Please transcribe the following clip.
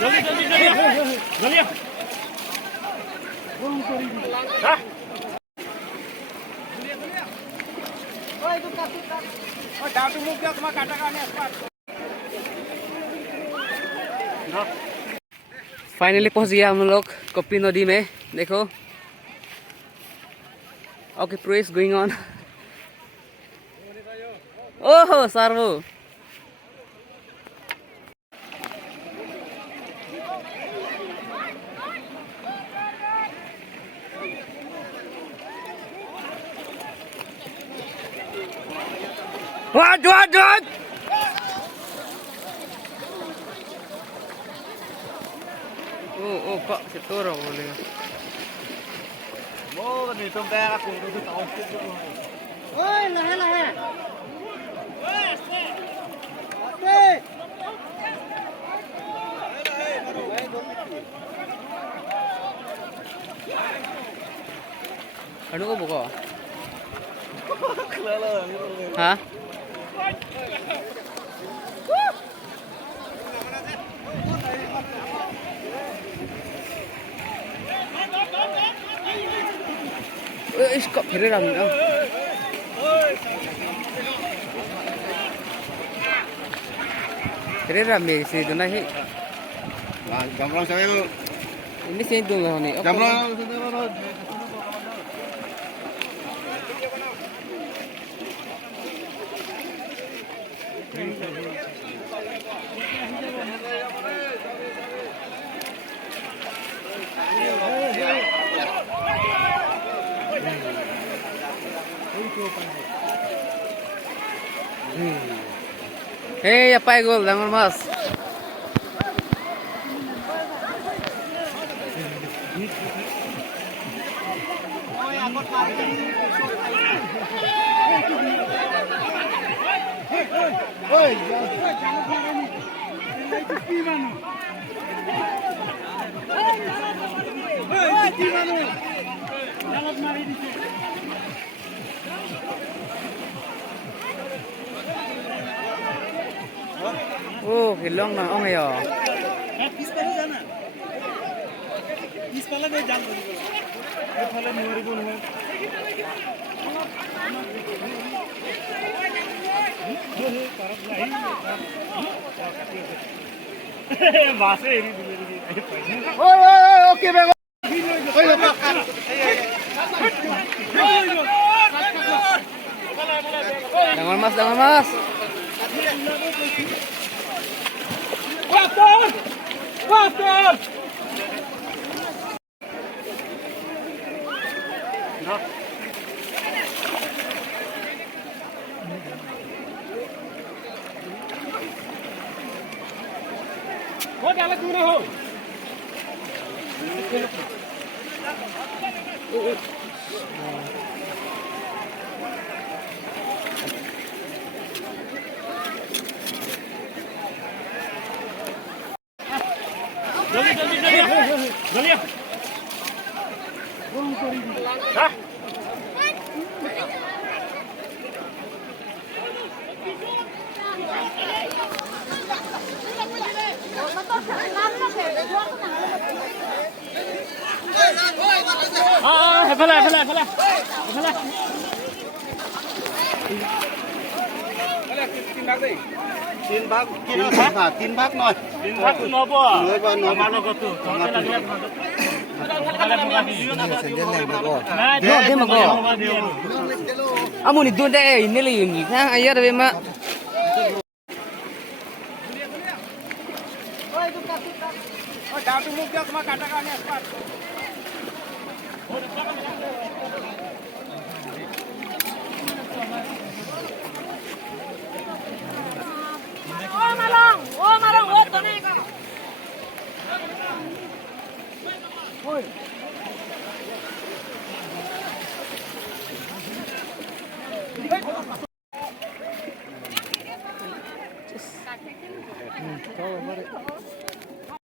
जल्दी जल्दी जल्दी हाँ फाइनली पहुंच गया हम लोग कपी नदी में। देखो ओके प्रेस गोइंग ऑन। ओहो सार्वो what oh kok setor boleh mau nih tumpeng aku itu tahu sih oi lahe lahe ano ko buko hả kok phiri ram nữa phiri ram gì sih tu nahi jamrong saya ini sih tu lah ni jamrong Hey, apa ya gol, Dangur Mas? Oh, hilong na ong ayo. oke bang Dangur Mas, Dangur Mas. Kau dah lagu dah ho. Jolly jolly jolly. Jolly. Hah? Phela. तीन भाग नय Tin bác nó bo. Nới vào nó. Mà nó có tu. Nó là đi. No, dia mah go. Amun itu deh ini li ini. Nah, ayah tapi mak. Oi, dah tu muk dia sama katakan ni.